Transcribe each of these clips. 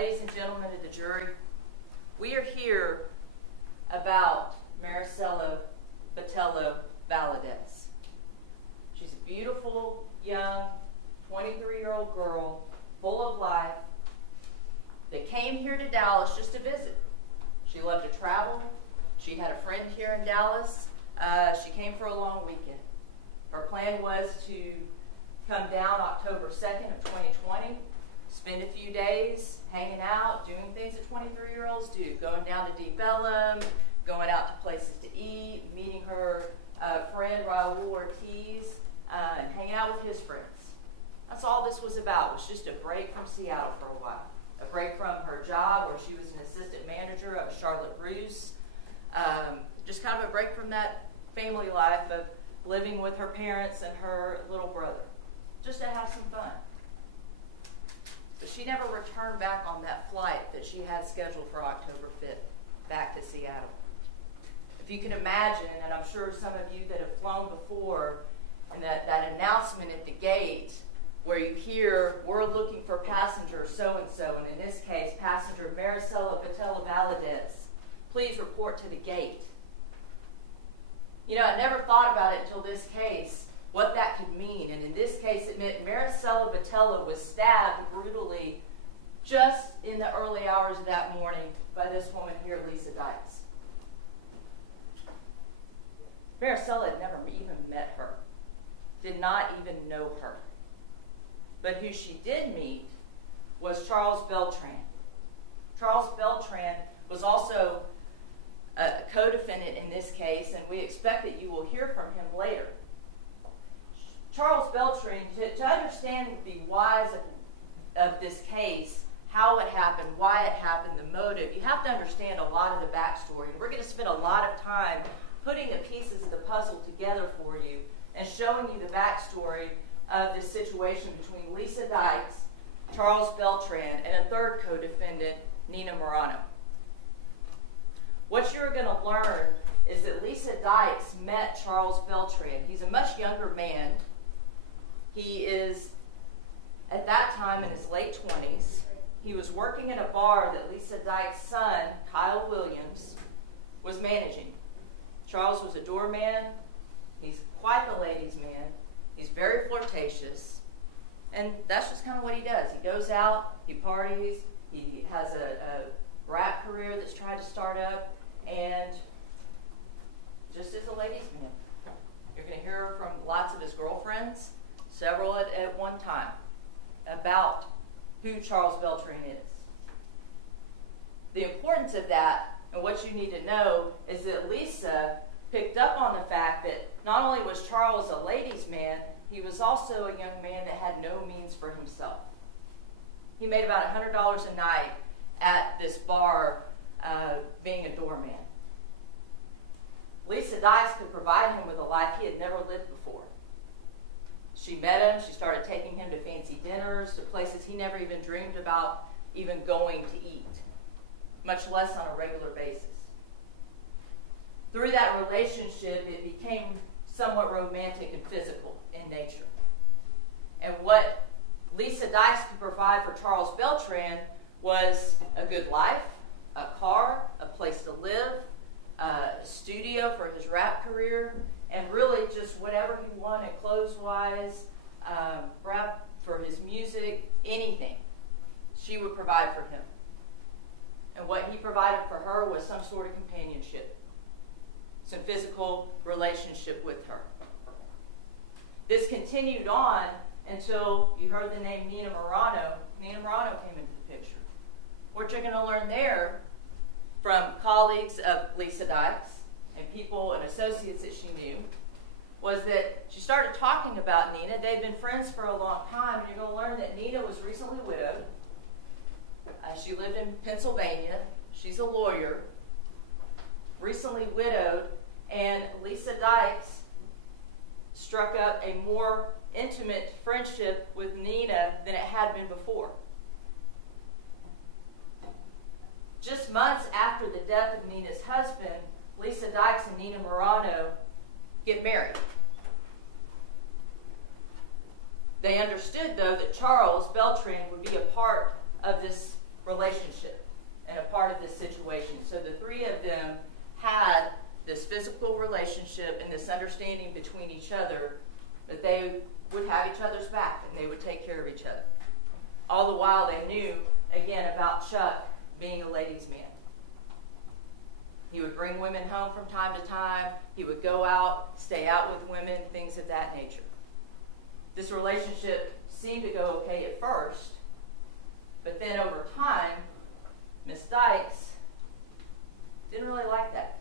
Ladies and gentlemen of the jury, we are here about Marisela Botello Valadez. She's a beautiful, young, 23-year-old girl, full of life, that came here to Dallas just to visit. She loved to travel. She had a friend here in Dallas. She came for a long weekend. Her plan was to come down October 2nd of 2020, spend a few days hanging out, doing things that 23-year-olds do, going down to Deep Ellum, going out to places to eat, meeting her friend Raul Ortiz, and hanging out with his friends. That's all this was about, was just a break from Seattle for a while. A break from her job where she was an assistant manager of Charlotte Russe. Just kind of a break from that family life of living with her parents and her little brother. Just to have some fun. But she never returned back on that flight that she had scheduled for October 5th, back to Seattle. If you can imagine, and I'm sure some of you that have flown before, and that announcement at the gate where you hear, we're looking for passenger so-and-so, and in this case, passenger Marisela Botello Valadez, please report to the gate. You know, I never thought about it until this case, what that could mean. And in this case, it meant Marisela Botello was stabbed brutally just in the early hours of that morning by this woman here, Lisa Dykes. Marisela had never even met her, did not even know her. But who she did meet was Charles Beltran. Charles Beltran was also a co-defendant in this case, and we expect that you will hear from him later. Charles Beltran, to understand the whys of this case, how it happened, why it happened, the motive, you have to understand a lot of the backstory. We're going to spend a lot of time putting the pieces of the puzzle together for you and showing you the backstory of this situation between Lisa Dykes, Charles Beltran, and a third co-defendant, Nina Morano. What you're going to learn is that Lisa Dykes met Charles Beltran. He's a much younger man. He is, at that time, in his late 20s. He was working at a bar that Lisa Dykes' son, Kyle Williams, was managing. Charles was a doorman. He's quite the ladies' man. He's very flirtatious. And that's just kind of what he does. He goes out, he parties, he has a rap career that's tried to start up, and just is a ladies' man. You're going to hear from lots of his girlfriends, several at one time, about who Charles Beltran is. The importance of that, and what you need to know, is that Lisa picked up on the fact that not only was Charles a ladies' man, he was also a young man that had no means for himself. He made about $100 a night at this bar being a doorman. Lisa Dykes could provide him with a life he had never lived before. She met him, she started taking him to fancy dinners, to places he never even dreamed about even going to eat, much less on a regular basis. Through that relationship, it became somewhat romantic and physical in nature. And what Lisa Dykes could provide for Charles Beltran was a good life, a car, a place to live, a studio for his rap career, and really just whatever he wanted, clothes-wise, rap for his music, anything she would provide for him. And what he provided for her was some sort of companionship, some physical relationship with her. This continued on until you heard the name Nina Morano. Nina Morano came into the picture. What you're going to learn there from colleagues of Lisa Dykes and people and associates that she knew was that she started talking about Nina. They'd been friends for a long time, and you're going to learn that Nina was recently widowed. She lived in Pennsylvania. She's a lawyer, recently widowed, and Lisa Dykes struck up a more intimate friendship with Nina than it had been before. Just months after the death of Nina's husband, Lisa Dykes and Nina Morano get married. They understood, though, that Charles Beltran would be a part of this relationship and a part of this situation. So the three of them had this physical relationship and this understanding between each other that they would have each other's back and they would take care of each other. All the while they knew, again, about Chuck being a ladies' man. He would bring women home from time to time. He would go out, stay out with women, things of that nature. This relationship seemed to go okay at first, but then over time, Miss Dykes didn't really like that.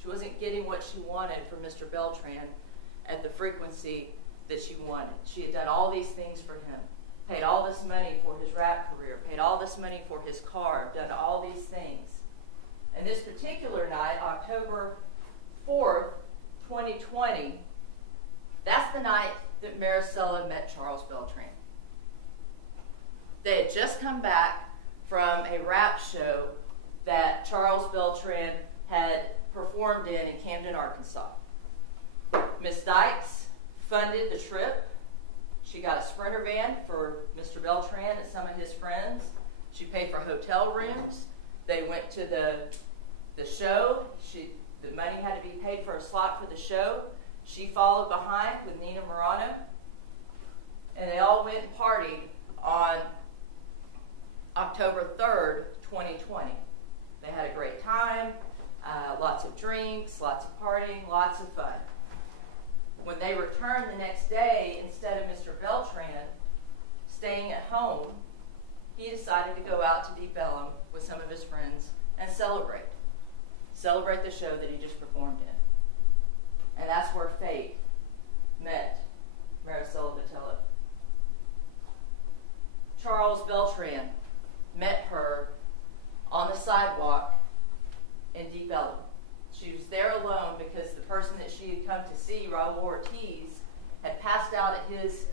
She wasn't getting what she wanted from Mr. Beltran at the frequency that she wanted. She had done all these things for him, paid all this money for his rap career, paid all this money for his car, done all these things. And this particular night, October 4th, 2020, that's the night that Marisela met Charles Beltran. They had just come back from a rap show that Charles Beltran had performed in Camden, Arkansas. Miss Dykes funded the trip. She got a Sprinter van for Mr. Beltran and some of his friends. She paid for hotel rooms. They went to the show. The money had to be paid for a slot for the show. She followed behind with Nina Morano. And they all went and partied on October 3rd, 2020. They had a great time, lots of drinks, lots of partying, lots of fun. When they returned the next day, instead of Mr. Beltran staying at home, he decided to go out to Deep Ellum with some of his friends and celebrate the show that he just performed in. And that's where fate met Marisela Botello. Charles Beltran met her on the sidewalk in Deep Ellum. She was there alone because the person that she had come to see, Raul Ortiz, had passed out at his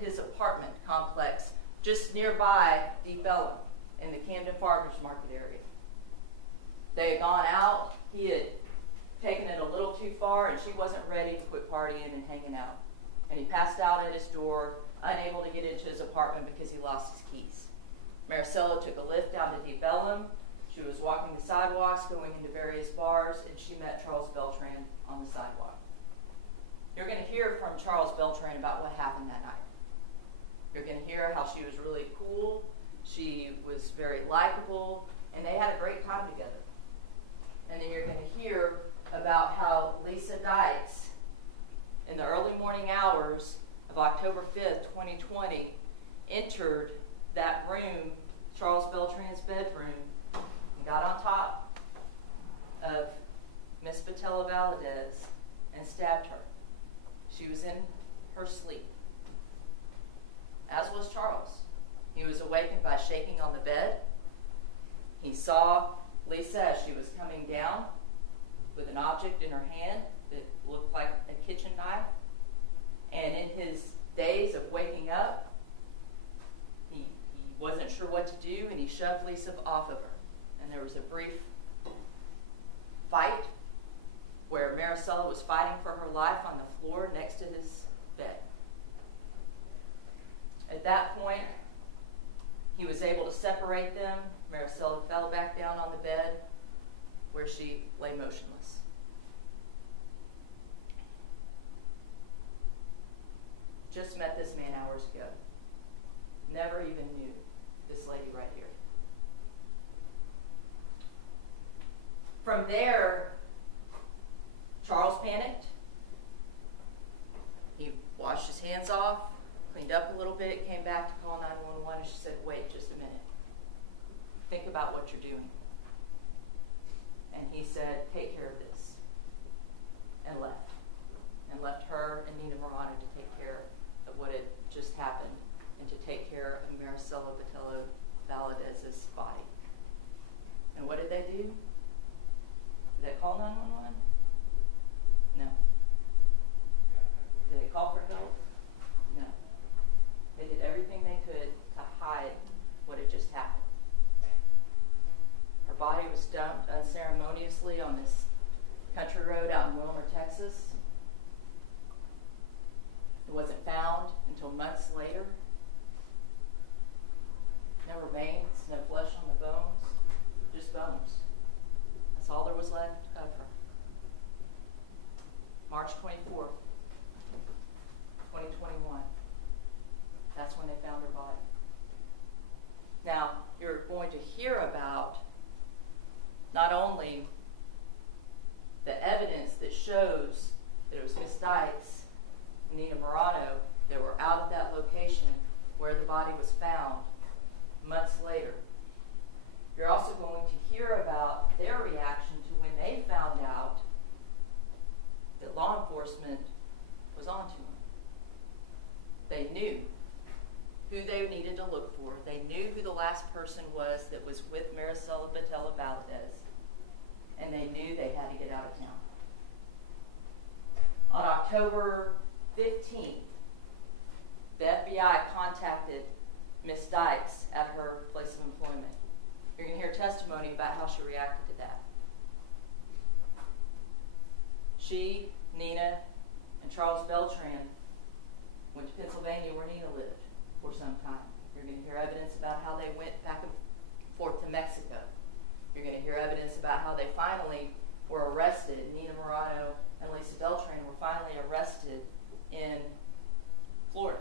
his apartment complex just nearby Deep Ellum in the Camden Farmers Market area. They had gone out. He had taken it a little too far, and she wasn't ready to quit partying and hanging out. And he passed out at his door, unable to get into his apartment because he lost his keys. Marisela took a lift down to Deep Ellum. She was walking the sidewalks, going into various bars, and she met Charles Beltran on the sidewalk. You're going to hear from Charles Beltran about what happened that night. You're going to hear how she was really cool, she was very likable, and they had a great time together. And then you're going to hear about how Lisa Dykes, in the early morning hours of October 5th, 2020, entered that room, Charles Beltran's bedroom, and got on top of Miss Botello Valadez and stabbed her. She was in her sleep, as was Charles. He was awakened by shaking on the bed. He saw Lisa as she was coming down with an object in her hand that looked like a kitchen knife. And in his daze of waking up, he wasn't sure what to do, and he shoved Lisa off of her. And there was a brief fight where Marisela was fighting for her life on the floor next to his bed. At that point, he was able to separate them. Marisela fell back down on the bed where she lay motionless. Just met this man hours ago. Never even knew this lady right here. From there, Charles panicked. He washed his hands off, cleaned up a little bit, came back to call 911, and she said, "Wait just a minute. Think about what you're doing." And he said, "Take care of this," and left. And left her and Nina Morano to take care of what had just happened and to take care of Marisela Botello Valadez's body. And what did they do? Did they call 911? No. Did they call for help? No. They did everything they could to hide what had just happened. Her body was dumped unceremoniously on this country road out in Wilmer, Texas. It wasn't found until months later. Never hear about not only the evidence that shows that it was Miss Dykes and Nina Morano that were out at that location where the body was found months later. You're also going to hear about their reaction to when they found out that law enforcement was onto them. They knew who they needed to look for. They knew who the last person was that was with Marisela Botello Valdez, and they knew they had to get out of town. On October 15th, the FBI contacted Miss Dykes at her place of employment. You're going to hear testimony about how she reacted to that. She, Nina, and Charles Beltran went to Pennsylvania where Nina lived for some time. You're going to hear evidence about how they went back and forth to Mexico. You're going to hear evidence about how they finally were arrested. Nina Morano and Lisa Beltran were finally arrested in Florida.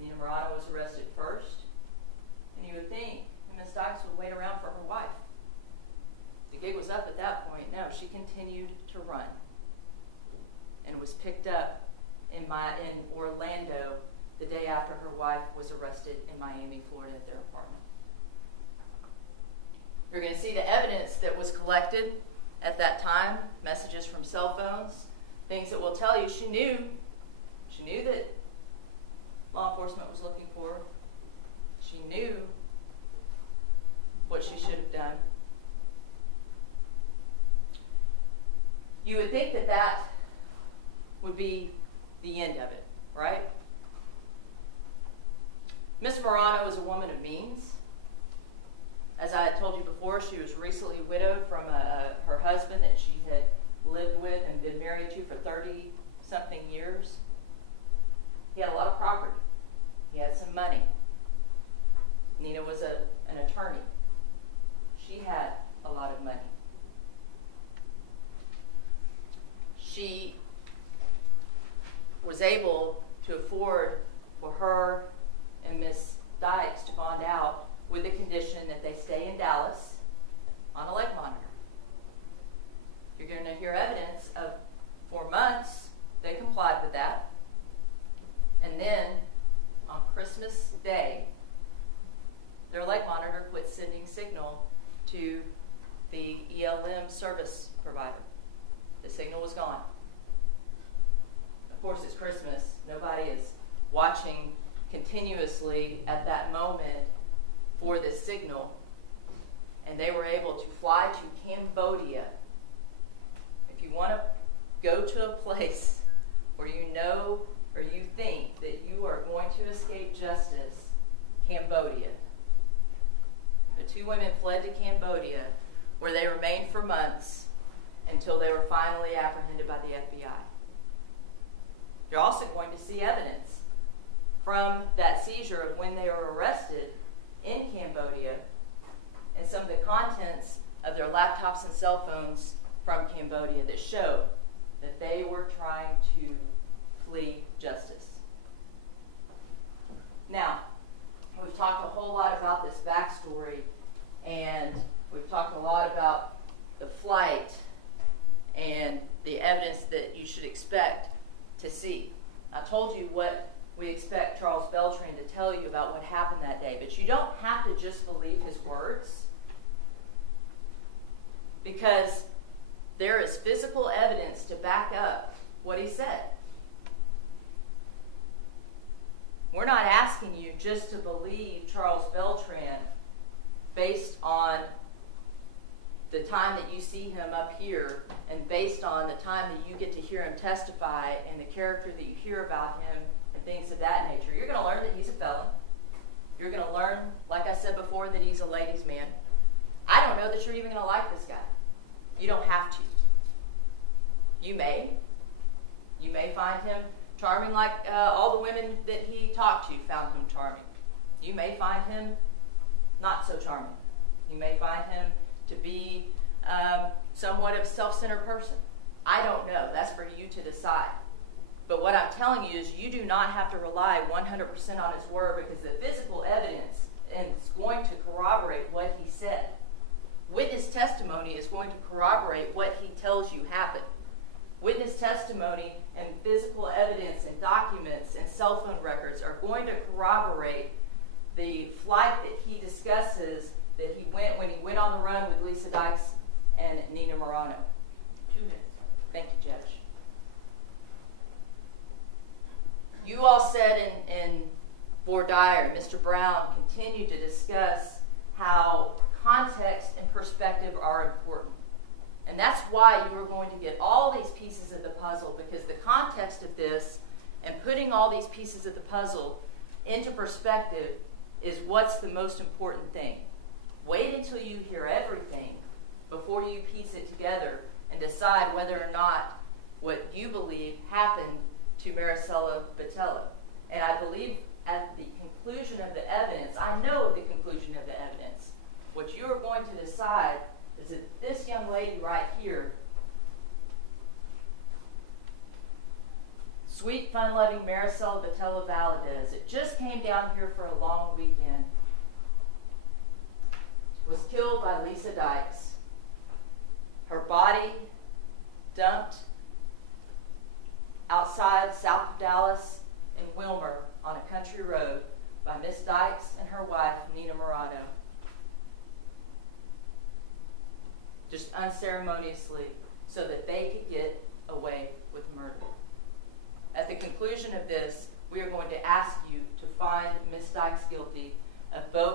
Nina Morano was arrested first, and you would think Miss Dykes would wait around for her wife. The gig was up at that point. No, she continued to run and was picked up in Orlando the day after her wife was arrested in Miami, Florida at their apartment. You're going to see the evidence that was collected at that time, messages from cell phones, things that will tell you she knew that law enforcement was looking for her. She knew what she should have done. You would think that that would be the end of it, right? Miss Morano is a woman of means. As I had told you before, she was recently widowed from her husband that she had lived with and been married to for 30-something years. He had a lot of property. He had some money. Nina was an attorney. She had a lot of money. She was able to afford for her and Miss Dykes to bond out with the condition that they stay in Dallas on a leg monitor. You're going to hear evidence of 4 months they complied with that. And then on Christmas Day, their leg monitor quit sending signal to the ELM service provider. The signal was gone. Of course, it's Christmas. Nobody is watching continuously at that moment for this signal. And they were able to fly to Cambodia. If you want to go to a place where you know or you think that you are going to escape justice, Cambodia. The 2 women fled to Cambodia, where they remained for months until they were finally apprehended by the FBI. You're also going to see evidence from that seizure of when they were arrested in Cambodia and some of the contents of their laptops and cell phones from Cambodia that show that they were trying to flee justice. Now, we've talked a whole lot about this backstory, and we've talked a lot about the flight and the evidence that you should expect to see. I told you what we expect Charles Beltran to tell you about what happened that day, but you don't have to just believe his words, because there is physical evidence to back up what he said. We're not asking you just to believe Charles Beltran based on the time that you see him up here and based on the time that you get to hear him testify and the character that you hear about him and things of that nature. You're going to learn that he's a felon. You're going to learn, like I said before, that he's a ladies' man. I don't know that you're even going to like this guy. You don't have to. You may. You may find him charming like all the women that he talked to found him charming. You may find him not so charming. You may find him to be somewhat of a self-centered person. I don't know. That's for you to decide. But what I'm telling you is you do not have to rely 100% on his word, because the physical evidence is going to corroborate corroborate what he tells you happened. Witness testimony and physical evidence and documents and cell phone records are going to corroborate the flight that he discusses that he went when he went on the run with Lisa Dykes and Nina Morano. 2 minutes. Thank you, Judge. You all said in voir dire, Mr. Brown continued to discuss how context and perspective are important. And that's why you are going to get all these pieces of the puzzle, because the context of this and putting all these pieces of the puzzle into perspective is what's the most important thing. Wait until you hear everything before you piece it together and decide whether or not what you believe happened to Marisela Botello. And I believe at the conclusion of the evidence, I know at the conclusion of the evidence, what you are going to decide is that this young lady right here, sweet, fun-loving Marisela Botello Valadez, that just came down here for a long weekend, was killed by Lisa Dykes. Her body dumped outside south of Dallas in Wilmer on a country road by Miss Dykes and her wife, Nina Morano. Just unceremoniously, so that they could get away with murder. At the conclusion of this, we are going to ask you to find Miss Dykes guilty of both